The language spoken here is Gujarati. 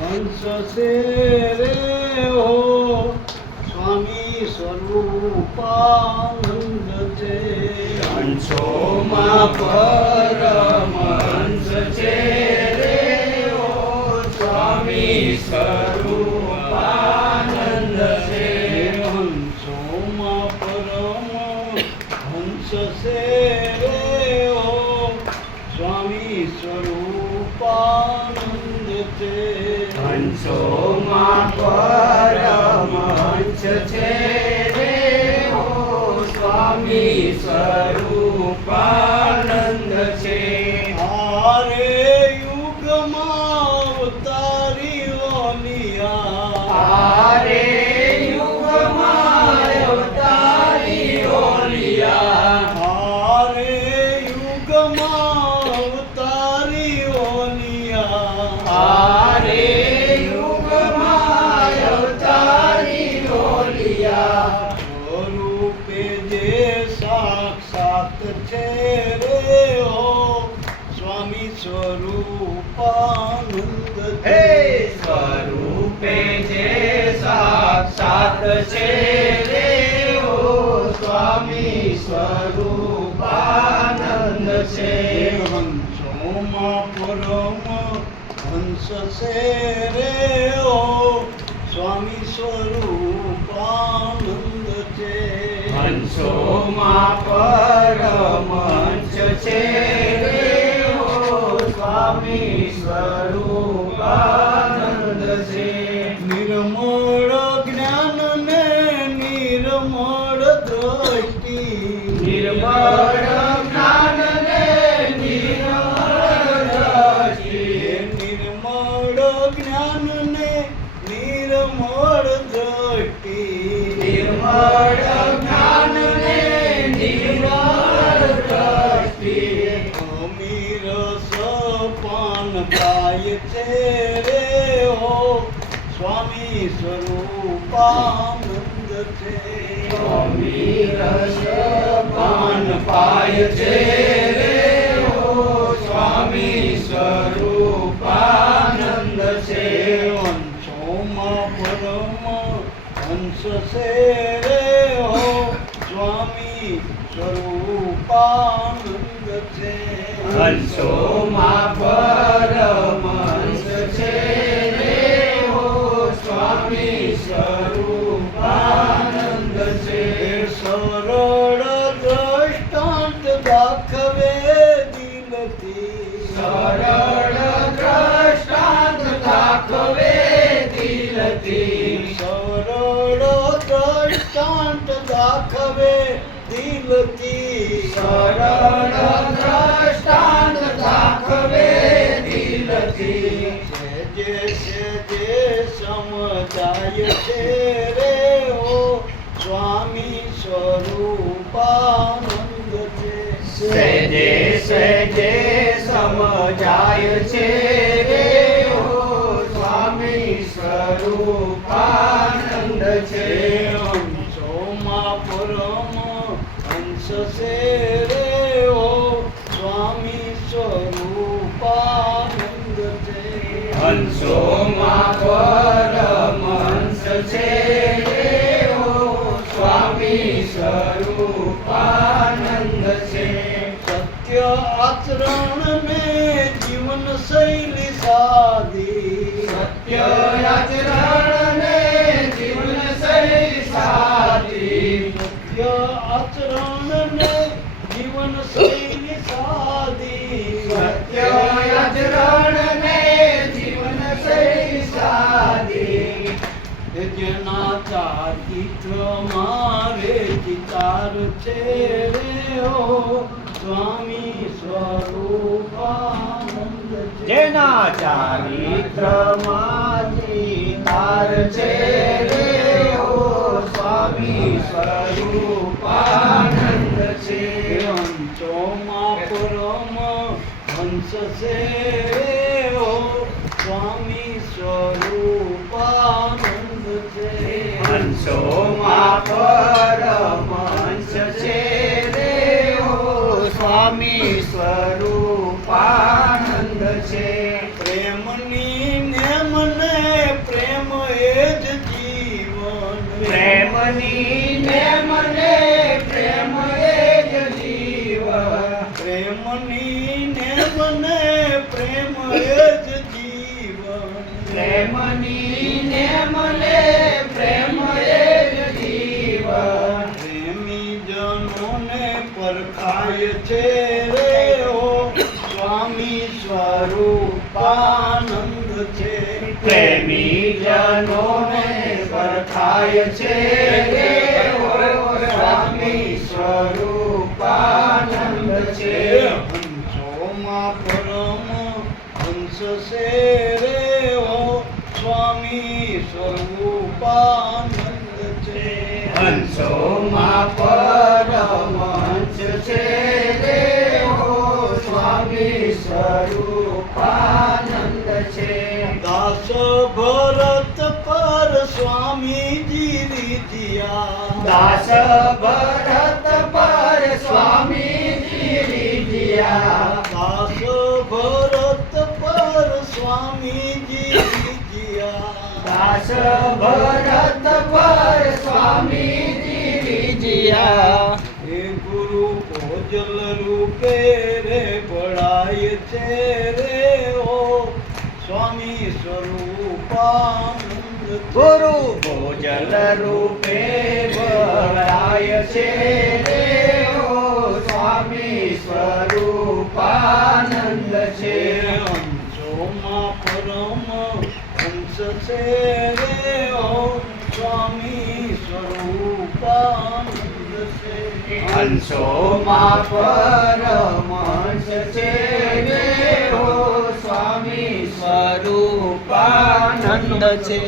હંસ છે રે હો સ્વામી સ્વરૂપાનંદ છે. હંસોમાં પરમહંસ છે રે ઓ સ્વામી સ્વરૂપાનંદ છે. હંસોમાં પરમહંસ છે રે હો સ્વામી સ્વરૂપાનંદ છે. હંસોમાં પરમહંસ છે રે ઓ સ્વામી સ્વરૂપાનંદ છે. હારે યુગમાં અવતારીઓનિયા હારે યુગમાં અવતારીઓલિયા હારે યુગમાં અવતારીઓનિયા હારે યુગમાં અવતારીઓલિયા સ્વરૂપે જે સાક્ષાત છે રે હો સ્વામી સ્વરૂપાનંદ હે સ્વરૂપે જે સાક્ષાત છે રે ઓ સ્વામી સ્વરૂપાનંદ છે. હંસોમાં પરમ હંસ છે રે હો સ્વામી સ્વરૂપાનંદ છે. હંસોમાં પરમહંસ છે રે ઓ સ્વામી સ્વરૂપાનંદ છે. નિર્મળ જ્ઞાન ને નિર્મળ દ્રષ્ટિ નિર્મળ જ્ઞાન ને નિર્મળ દ્રષ્ટિ નિર્મળ જ્ઞાન ને નિર્મળ દ્રષ્ટિ નિર્મળ જ્ઞાન ને નિર્મળ દ્રષ્ટિ અમીર સપાન ગાય છે રે હો સ્વામી સ્વરૂપાનંદ છે. અમીર પાન પાય છે રે ઓ સ્વામી સ્વરૂપાનંદ છે. હંસોમાં પરમ હંસ છે રે હો સ્વામી સ્વરૂપાનંદ છે. હંસોમાં પરમહંસ છે રે ઓ સ્વામી સ્વરૂપાનંદ છે. સરળ દ્રષ્ટાંત દાખવે દિલથી સરળ દ્રષ્ટાંત દાખવે દિલથી સરળ દ્રષ્ટાંત દાખવે દિલથી સરળ દ્રષ્ટાંત દાખવે દિલથી સહેજે સહેજે સમજાય છે રે હો સ્વામી સ્વરૂપાનંદ છે. સહેજે સહેજે સમજાય છે રે ઓ સ્વામી સ્વરૂપાનંદ છે. હંસોમાં પરમ હંસ છે રે હો સ્વામી સ્વરૂપાનંદ છે. હંસોમાં પરમહંસ છે રે ઓ સ્વામી સ્વરૂપાનંદ છે. સત્ય આચરણ ને જીવન શૈલી સાદી સત્ય આચરણ ને જીવન શૈલી સાદી સત્ય આચરણ ને જીવન શૈલી સાદી સત્ય આચરણ ને જીવન શૈલી સાદી જેના ચારિત્ર મારે ચિતાર છે રે હો સ્વામી સ્વરૂપાનંદ છે. જેના ચારિત્રમાંથી તાર છે રે ઓ સ્વામી સ્વરૂપાનંદ છે. હંસોમાં પરમ હંસ છે રે હો સ્વામી સ્વરૂપાનંદ છે. હંસોમાં પરમહંસ છે રે ઓ સ્વામી સ્વરૂપાનંદ છે. પ્રેમની નેમને છે રે હો સ્વામી સ્વરૂપાનંદ છે હંસોમાં પરમ હંસ છે રે હો સ્વામી સ્વરૂપાનંદ છે હંસોમાં પરમહંસ છે રે હો સ્વામી સ્વરૂપાનંદ છે દાસ ભરત પર સ્વામીજી રીતિયા દાસ ભરત પર સ્વામીજી રીતિયા દાસ ભરત પર સ્વામીજી રીતિયા દાસ ભરત પર સ્વામીજી રીતિયા હે ગુરુ ભોજલ રૂપે રે પડાય છે રે ઓ સ્વામી સ્વરૂપાનંદ છે. ગુરુ ભોજલ રૂપે ભરાય છે રે હો સ્વામી સ્વરૂપાનંદ છે હંસોમાં પરમ હંસ છે રે ઓ સ્વામી સ્વરૂપાનંદ છે હંસોમાં પરમહંસ છે રે હો સ્વામી સ્વરૂપાનંદ છે